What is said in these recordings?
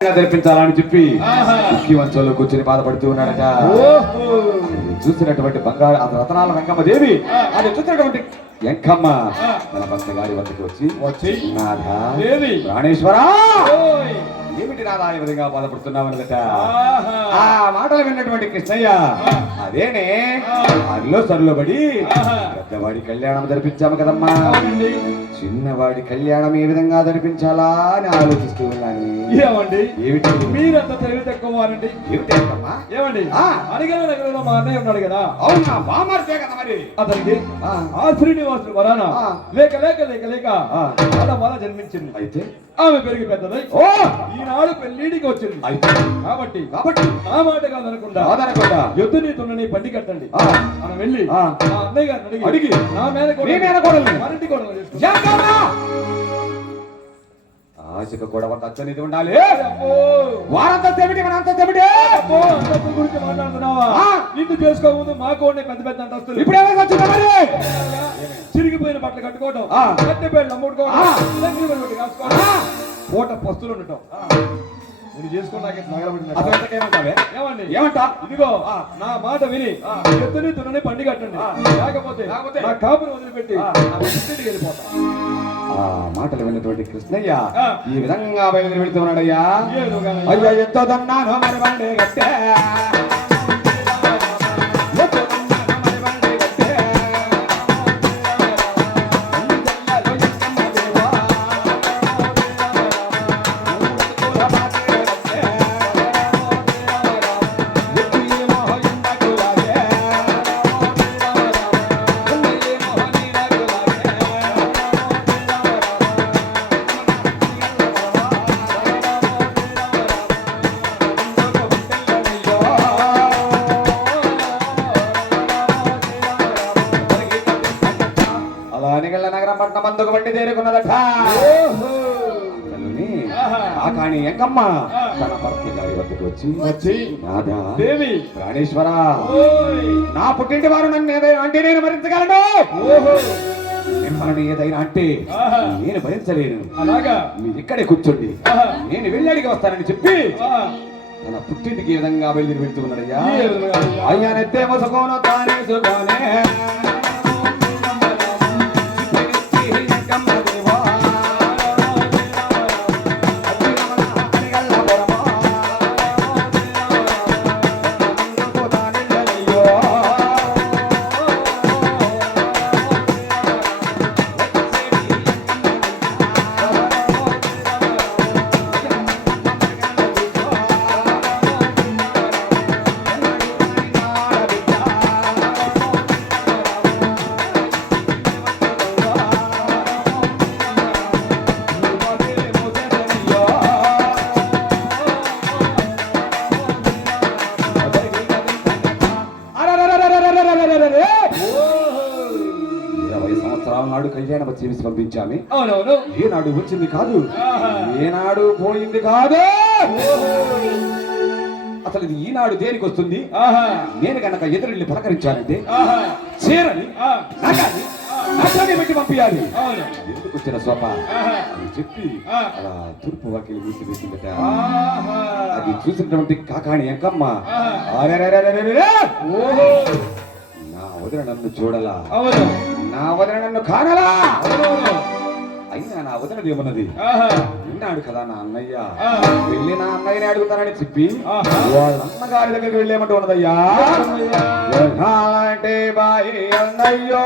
జరిపించాలని చెప్పి. ముఖ్యమంత్రులు కూర్చుని బాధపడుతూ ఉన్నాడట చూసినటువంటి బంగారు ఆ రతనాల వెంకమ్మ దేవి. అది చూసినటువంటి వెంకమ్మ ఆ. తన భర్త గారి వద్దకు వచ్చి వచ్చి ఏమిటి నాదా ఈ విధంగా బాధపడుతున్నావనదట ఆహా. ఆ మాటలు విన్నటువంటి కృష్ణయ్య. అదేనే. అదిలో సరులో పడి ఆహా. పెద్దవాడి కళ్యాణం జరిపించాము కదమ్మా. చిన్నవాడి కళ్యాణం ఏ విధంగా జరిపించాలా అని ఆలోచిస్తూ ఉన్నాను ఏమండి ఏమిటి మీరంత తెలివి తక్కువ వారండి ఏమిటి? ఏమండి. అడిగిన నగరంలో మా అన్నయ్య ఉన్నాడు కదా అవునా బామార్తే కదా మరి అతనికి ఆ. శ్రీనివాసుడు వరాన. లేక లేక లేక లేక. అలా వర జన్మించింది అయితే ఆమె పెరిగి పెద్దదై ఓ ఈనాడు పెళ్ళిడికి వచ్చింది. అయితే. కాబట్టి కాబట్టి. నా మాట కాదనకుండా కాదనకుండా. ఎద్దుని తున్నని బండి కట్టండి. మనం వెళ్ళి ఆ. మా అన్నయ్య గారిని అడిగి అడిగి. నా మీద నీ మీద కోడల్ని. మరింటి కూడా చేసుకుంటాం జాగ్రత్త! ఆశకు కూడా ఒక అచ్చనిది ఉండాలి వారంతా తెమిటి మనంతా తెమిటి అబ్బో, అంతస్తుల గురించి మాట్లాడుతున్నావా. నిన్ను చేసుకోకముందు మాకోండి పెద్ద పెద్ద అంతస్తులు. ఇప్పుడు ఏమైనా బట్టలు కట్టుకోవటం. కట్టె ఆ. పూట పస్తులు ఉండటం. అసలు ఎంతకేమంటావే? ఏమండి? ఏమంటా? ఇదిగో నా మాట విని ఎత్తుని తునని పండి కట్టండి. లేకపోతే నా కాపుని వదిలిపెట్టి ఇంటికి వెళ్ళిపోతా. ఆ మాటలు విన్నటువంటి కృష్ణయ్య. ఈ విధంగా బయలుదేరి వెళ్తున్నాడయ్యా. అయ్యా ఎంతో దన్నాను మరి బండి గట్టే ఆకాణి ఎంకమ్మ. తన భర్త గారి వద్దకు వచ్చి వచ్చి నాదా దేవి ప్రాణేశ్వర. నా పుట్టింటి వారు నన్ను ఏదైనా అంటే నేను భరించగలను ఓహో మిమ్మల్ని ఏదైనా అంటే. నేను భరించలేను మీరు ఇక్కడే కూర్చోండి. నేను వెళ్ళి అడిగి వస్తానని చెప్పి. తన పుట్టింటికి విధంగా బయలుదేరి వెళ్తూ ఉన్నాడయ్యా ఏ విధంగా? అయ్యా నెత్తే మోసుకోను తానేసుకోనే ఇరవై సంవత్సరాల నాడు కళ్యాణ చేసి అవునవును. ఏనాడు వచ్చింది కాదు. ఏనాడు పోయింది కాదు. అసలు ఇది ఈనాడు దేనికి వస్తుంది? ఆహా. నేను కనుక ఎదురెళ్ళి పలకరించానంటే ఆహా. చీరని. నగని నగని పెట్టి పంపించాలి అవును. ఎందుకు వచ్చిన ఆహా. అని చెప్పి. అలా తూర్పు వాకిలి మూసి వేసిందట. ఆహా. అది చూసినటువంటి కాకాణి ఎంకమ్మ. నా వదిన నన్ను చూడలా. అవును. నా వదిన నన్ను కానలా? అయినా నా వదినది ఏమన్నది? విన్నాడు కదా నా అన్నయ్య. వెళ్ళి నా అన్నయ్యని అడుగుతానని చెప్పి. వాళ్ళ అన్నగారి దగ్గరికి వెళ్ళేమంటూ ఉన్నదయ్యా. ఎన్నాళ్ళంటే బాయి అన్నయ్యో.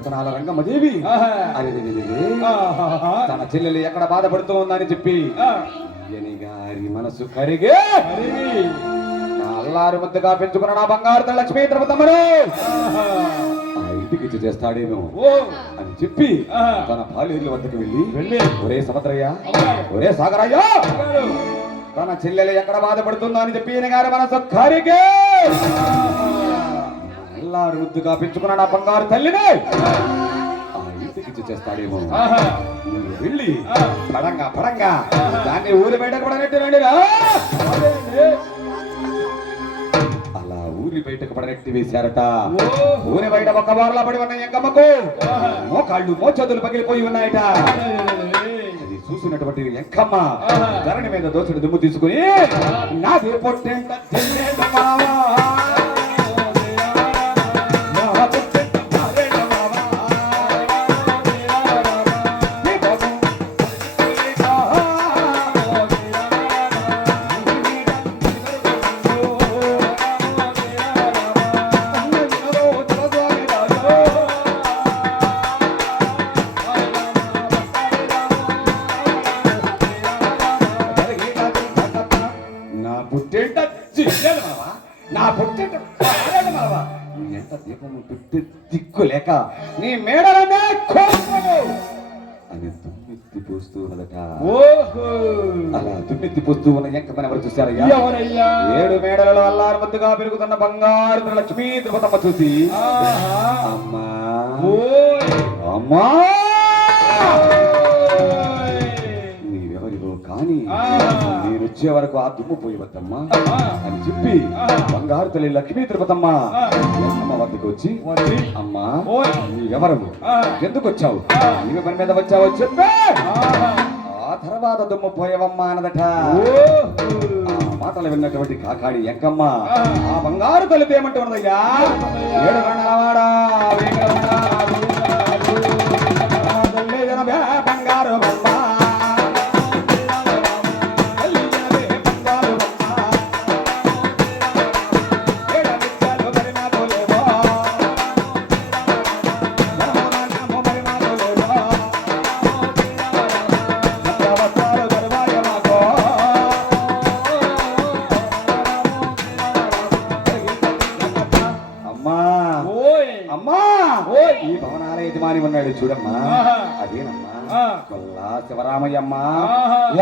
రతనాల రంగమ్మదేవి. తన చెల్లెలు ఎక్కడ బాధపడుతూ ఉందని చెప్పి గారి మనసు కరిగే. అల్లారు ముద్దగా పెంచుకున్న నా బంగారు లక్ష్మీ తిరుపతమ్మను. ఇంటికి చేస్తాడేమో అని చెప్పి. తన పాలేరుల వద్దకు వెళ్ళి వెళ్ళి. ఒరే సముద్రయ్య. ఒరే సాగరయ్య. గారు. తన చెల్లెలు ఎక్కడ బాధపడుతుందో అని చెప్పి గారి మనసు కరిగే. అల్లారు ముద్దుగా పెంచుకున్న నా బంగారు తల్లిని ఇంటికి చేస్తాడేమో. నువ్వు వెళ్ళి. పడంగా పడంగా దాన్ని ఊరి బయటకు పడనట్టు రండి అదేంటి? అలా ఊరి బయటకు పడనెట్టి వేశారట. ఊరి బయట ఒక వారలా పడి ఉన్న ఎంకమ్మకు. మోకాళ్ళు మోచేతులు పగిలిపోయి ఉన్నాయట చూసినటువంటి ఎంకమ్మ. ధరణి మీద దోచుడు దుమ్ము తీసుకుని నాది పొట్టెంట నీ మేడలనే అని దుమ్మెత్తి పోస్తూ ఉన్నదట ఓహో. అలా దుమ్మెత్తి పోస్తూ ఉన్న ఎంకమని ఎవరు చూశారయ్యా ఎవరయ్యా? ఏడు మేడలలో అల్లారు ముద్దుగా పెరుగుతున్న బంగారు లక్ష్మీ తిరుపతమ్మ చూసి. అమ్మా. అమ్మా వచ్చే వరకు ఆ దుమ్ము పోయి వద్దమ్మా అమ్మా. అని చెప్పి. బంగారు తల్లి లక్ష్మీ తిరుపతమ్మ. అమ్మ వద్దకు వచ్చి. అమ్మా ఆ. ఎందుకు వచ్చావు. నీవు పని మీద వచ్చావు చెప్పే. ఆ తర్వాత దుమ్ము పోయేవమ్మా అన్నదట మాటలు విన్నటువంటి కాకాడి ఎంకమ్మ ఆ. బంగారు ఉన్నదయ్యా ఏమంటున్నదయ్యా? ఏడు చూడమ్మా. అదేనమ్మా. కొల్లా శివరామయ్యమ్మ.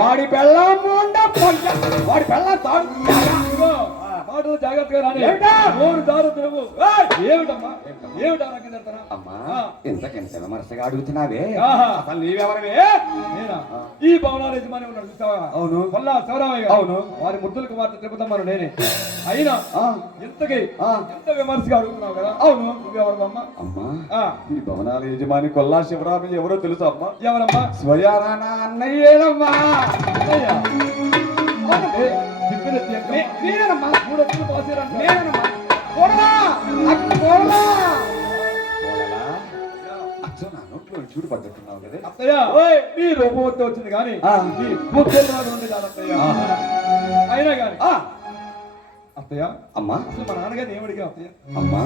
వాడి పొయ్య. వాడి పెళ్ళం తాడు మాటలు జాగ్రత్తగా రాని? నోరు జాగ్రత్త నువ్వు ఏమిటమ్మా ఏమిటా నాకు? అమ్మా. ఇంతకింత విమర్శగా అడుగుతున్నావే ఆహా. అసలు నీవెవరవే నేనా. ఈ భవనాల యజమాని ఉన్నాడు చూస్తావా అవును. కొల్లా శివరామయ్య. అవును. వారి ముద్దుల కుమార్తె తిరుపతమ్మను నేనే అయినా. ఇంతకి. ఎంత విమర్శగా అడుగుతున్నావు కదా అవును. నువ్వెవరు అమ్మా అమ్మా ఆ. ఈ భవనాల యజమాని కొల్లా శివరామయ్య ఎవరో తెలుసా అమ్మా ఎవరమ్మా స్వయానా అన్నయ్యేనమ్మా అయ్యా ఏ, చూడు పడ్డట్టున్నావు కదా. అత్తయ్య! నీ రూపవతి వచ్చింది కానీ ఆ. నీ రాదు ఉంది కాదు అత్తయ్య. ఆహా. అయినా కానీ ఆ, అత్తయ్య అమ్మా. అసలు మా నాన్నగారిని ఏం అడిగావు అత్తయ్య? అమ్మా.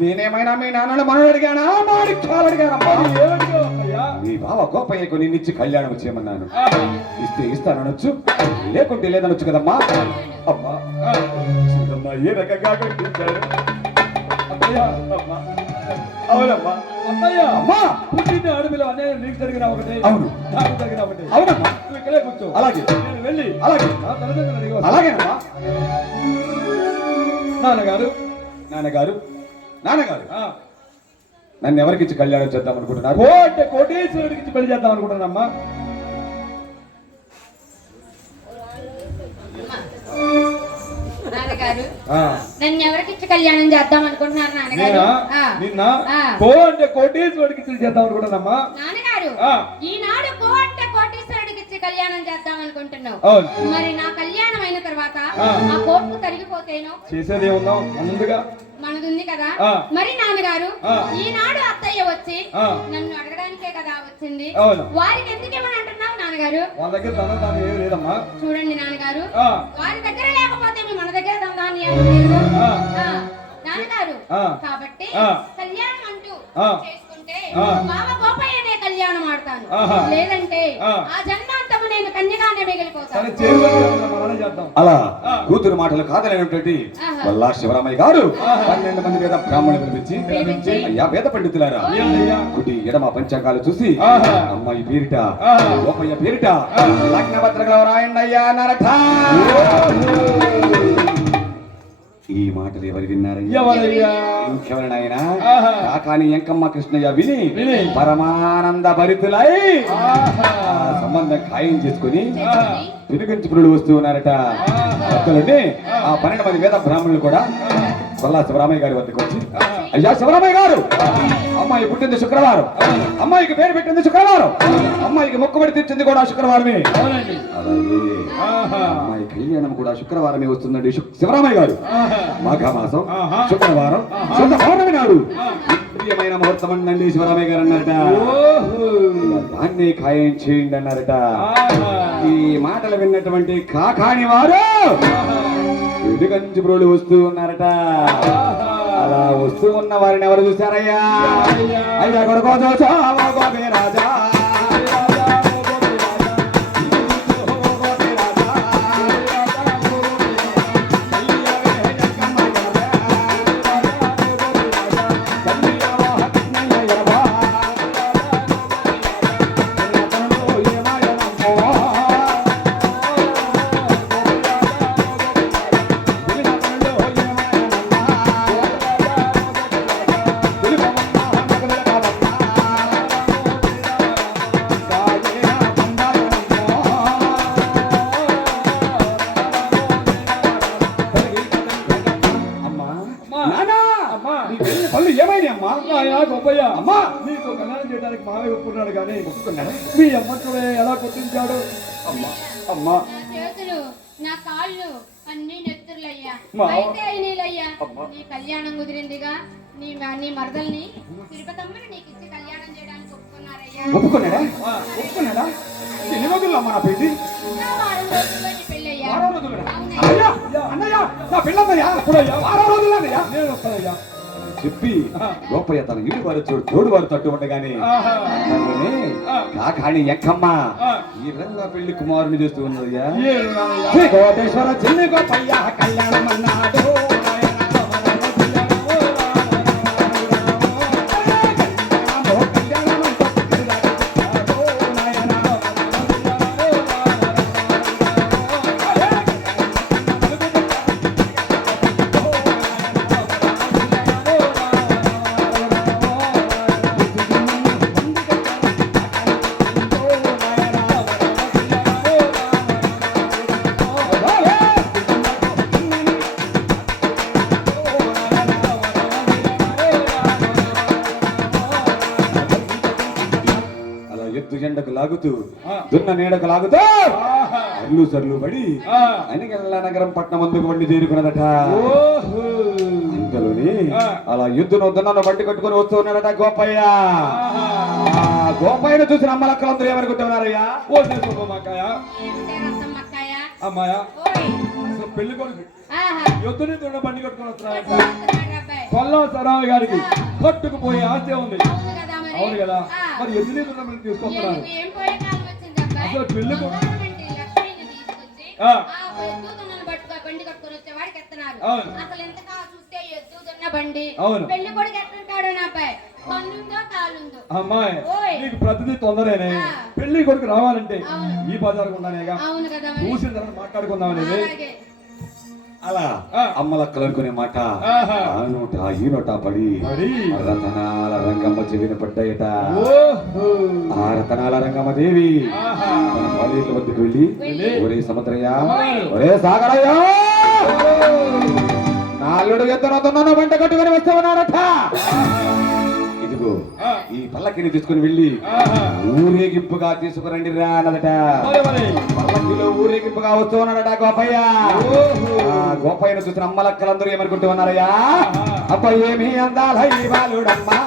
నేనేమైనా మీ నాన్నని మనం అడిగానా? మాడిక్యాలు అడిగానమ్మా. ఏమడిగావు అత్తయ్య? మీ బావ గోపయ్యకు నిన్నిచ్చి కళ్యాణం చేయమన్నాను. ఇస్తే ఇస్తాననొచ్చు లేకుంటే లేదనొచ్చు కదమ్మా. అమ్మా. చూడమ్మా ఏ రకంగా కనిపించారు అత్తయ్య అమ్మా అవునమ్మా. అమ్మా! పుట్టిన అడవిలో నీకు జరిగిన ఒకటి అవును. నాకు జరిగిన ఒకటి. అవునమ్మా. నువ్వు ఇక్కడే కూర్చో. అలాగే. నేను వెళ్ళి అలాగే. నా తల్లిదండ్రులను అడిగి వస్తాను. అలాగేనమ్మా నాన్నగారు. నాన్నగారు. నాన్నగారు. ఆ. నన్ను ఎవరికిచ్చి కళ్యాణం చేద్దాం అనుకుంటున్నారు కోట కోటేశ్వరుడికి ఇచ్చి పెళ్ళి చేద్దాం అనుకుంటున్నానమ్మా ఆ. నన్ను ఎవరికి ఇచ్చి కళ్యాణం చేద్దాం అనుకుంటున్నారు నాన్నగారు. నిన్న. కో అంటే కోటేశ్వరుడికి ఇచ్చి చేద్దాం అనుకుంటున్నానమ్మా నాన్నగారు. ఈనాడు కో అంటే కోటీశ్వరుడికి ఇచ్చి కళ్యాణం చేద్దాం అనుకుంటున్నావు మరి నా కళ్యాణం అయిన తర్వాత ఆ. కోర్టు తరిగిపోతేనో చేసేది ఏముందాం ముందుగా మనదుంది కదా. మరి నాన్నగారు. ఈనాడు అత్తయ్య వచ్చి. నన్ను అడగడానికే కదా వచ్చింది వారికి ఎందుకు ఇవ్వని అంటున్నావు నాన్నగారు వాళ్ళ దగ్గర ధనం ఏమి లేదమ్మా చూడండి నాన్నగారు వారి దగ్గర లేకపోతే మీ మన దగ్గర. ఆ, నాన్నగారు. కాబట్టి. కళ్యాణం అంటూ. చేసుకుంటే. మామ గోపయ్యనే కళ్యాణం ఆడతాను. లేదంటే ఆ. ఆ అలా. కూతురు మాటలు కాదనేటువంటి ఆహా. వల్లా శివరామయ్య గారు. పన్నెండు మంది వేద బ్రాహ్మణులు పిలిపించి అయ్యా వేద పండితులారా? కుటి ఎడమ పంచాంగాలు చూసి. అమ్మాయి పేరిట. గోపయ్య పేరిట ఆ. లగ్న పత్రికలో రాయండి అయ్యా నరట ఈ మాటలు ఎవరు విన్నారయ్యా. కాకాని ఎంకమ్మ కృష్ణయ్య విని. పరమానంద భరితులై సంబంధం ఖాయం చేసుకుని తిరుగంచుపురుడు వస్తూ ఉన్నారట. భక్తులుండి ఆ పన్నెండు మంది వేద బ్రాహ్మణులు కూడా కొల్లా శివరామయ్య గారి వద్దకు వచ్చి అయ్యా శివరామయ్య గారు! అమ్మాయి పుట్టింది శుక్రవారం. అమ్మాయికి పేరు పెట్టింది శుక్రవారం. అమ్మాయికి మొక్కుబడి తెచ్చింది కూడా శుక్రవారమే. అమ్మాయి కళ్యాణం కూడా శుక్రవారమే వస్తుందండి శివరామయ్య గారు. మాఘమాసం. శుక్రవారం శుద్ధ పౌర్ణమి నాడు. ప్రియమైన ముహూర్తం అండి శివరామయ్య గారు అన్నారట. ఓహో. దాన్ని ఖాయం చేయండి అన్నారట. ఈ మాటలు విన్నటువంటి కాకాని వారు ఎదుగంచి బ్రోలు వస్తూ ఉన్నారట. అలా వస్తూ ఉన్న వారిని ఎవరు చూశారయ్యా? అయ్యా. కొడుకో గోపి రాజా. కానీ ఒప్పుకున్నాడా? మీ అమ్మ ఎలా కొట్టించాడు. అమ్మా అమ్మా. చేతులు నా కాళ్ళు అన్ని నెత్తుర్లయ్యా. అయితే అయినీలయ్యా అమ్మా. నీ కళ్యాణం కుదిరిందిగా. నీ నీ మరదల్ని తిరుపతమ్మని నీకు ఇచ్చి కళ్యాణం చేయడానికి ఒప్పుకున్నారయ్యా. ఒప్పుకున్నాడా. ఒప్పుకున్నాడా? ఎన్ని రోజుల్లో అమ్మా నా పెళ్ళి వారం అవునయ్యా. అన్నయ్య అన్నయ్య నా పిల్లన్నయ్య ఎప్పుడయ్యా? వారం రోజులన్నయ్య నేను వస్తానయ్యా చెప్పి ఆ. గోపయ్య తన ఇంటి వారు చూడు తోడు వారు తట్టు ఉండగానే. కాకాణి ఎక్కమ్మ. ఈ విధంగా పెళ్ళి కుమారుని చేస్తూ ఉన్నదయ్యా. శ్రీ కోటేశ్వర చిన్ని గోపయ్య కళ్యాణం అన్నాడు లాగుతూ. దున్న నీడకు లాగుతూ. అల్లు సర్లు పడి. అనిగల్ల నగరం పట్నం ముందుకు వండి చేరుకున్నదట. ఇంతలోని. అలా ఎద్దును దున్నను బండి కట్టుకుని వస్తూ ఉన్నాడట గోపయ్య గోపయ్యను చూసిన అమ్మలక్కలందరూ ఏమనుకుంటున్నారయ్యా ఓ? అమ్మాయ పెళ్ళి కొడుకు. ఎద్దుని తుండ బండి కట్టుకుని. కొల్లా సరావు గారికి పట్టుకుపోయే ఆశ ఉంది అవును కదా మరి? అవును కదా ఆ. మరి తీసుకొస్తున్నారు? అసలు ఎంతగా చూస్తే ఎద్దు దున్న బండి అవును. పెళ్ళి కొడుకు ఎట్లుంటాడు నా అబ్బాయి కన్నుందో కాలుందో అమ్మాయి ఓయ్. నీకు ప్రతిదీ తొందరేనే. పెళ్ళి కొడుకు రావాలంటే. ఈ బజార్ మరి చూసిన తర్వాత మాట్లాడుకుందాం అనేది అలా ఆ. అమ్మలక్కలు అనుకునే మాట. ఆ నోట ఈ నోట పడి రతనాల రంగమ్మ చెవిన పడ్డాయట ఆ రతనాల రంగమ్మ దేవి కాలేజీల వద్దకు వెళ్ళి. ఒరే సముద్రయ్య. ఒరే సాగరయ్య నా అల్లుడు ఎత్తున బంట కట్టుకుని వస్తూ ఉన్నాడట. ఈ పల్లకిని తీసుకుని వెళ్ళి. ఊరేగింపుగా తీసుకురండి రా అన్నదట. పల్లకిలో ఊరేగింపుగా వస్తున్నాడట గోపయ్య. ఓహో. ఆ గోపయ్యను చూసిన అమ్మలక్కలందరూ ఏమనుకుంటూ ఉన్నారయ్యా? అబ్బ ఏమి అందాల ఈ బాలుడమ్మా.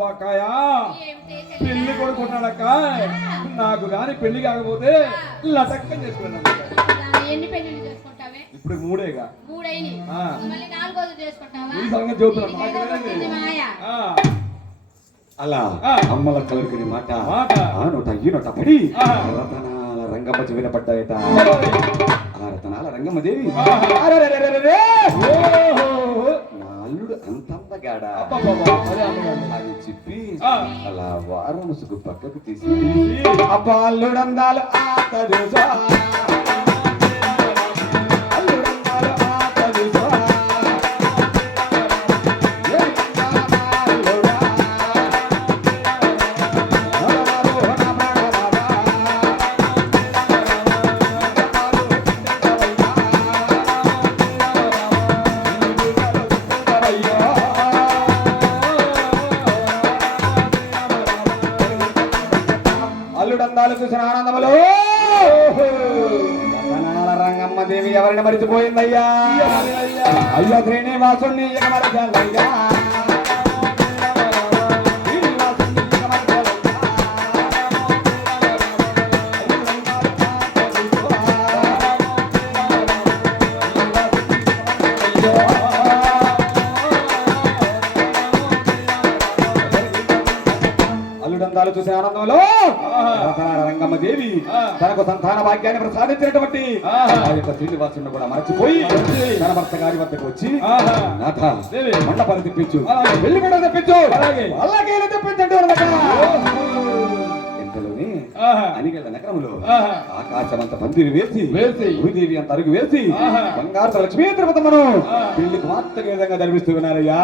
అబ్బబ్బబ్బబ్బబ్బబ్బా, కాయా ఏమిటి పెళ్ళి? కొడుకున్నాడక్క? నాకు గాని పెళ్ళి కాకపోతే లటక్కం చేసుకున్నాను. ఇప్పుడు మూడేగా. మూడైని ఆ. మళ్ళీ నాలుగోది చేసుకుంటావా? ఈ సంగతి చెబుతున్నా నీకేదో వచ్చింది మాయ. ఆ, అలా ఆ. అమ్మల కలుగుని మాట. ఆ నోట ఈ నోట పడి. రతనాల రంగమ్మ చెవిన పడ్డాయట. ఆ రతనాల రంగమ్మ దేవి. నా అల్లుడు అంతంతగాడా అదే చెప్పి ఆ. అలా వారం ముసుగు పక్కకు తీసి తీసి, అబ్బా అల్లుడందాలు అల్లుడందాలు చూసిన ఆనందములో. రంగమ్మ దేవి ఎవరిని మరిచిపోయిందయ్యా? అయ్యా శ్రీనివాసుని ఇక అల్లుడందాలు చూసే ఆనందంలో రంగమ్మ దేవి తనకు సంతాన భాగ్యాన్ని ప్రసాదించినటువంటి. ఆ యొక్క శ్రీనివాసుని కూడా మరచిపోయి తన భర్త గారి వద్దకు వచ్చి ఆహా. నాథ. మండపాన్ని తెప్పించు. పెళ్ళి కూడా తెప్పించు అలాగే. తెప్పించండి. అనిగల పందిరి వేసి వేసి. భూదేవి అంత అరుగు వేసి. బంగారు లక్ష్మీ తిరుపతమ్మను ఆ. పెళ్ళికి మాత్రం విధంగా జరిపిస్తూ ఉన్నారయ్యా.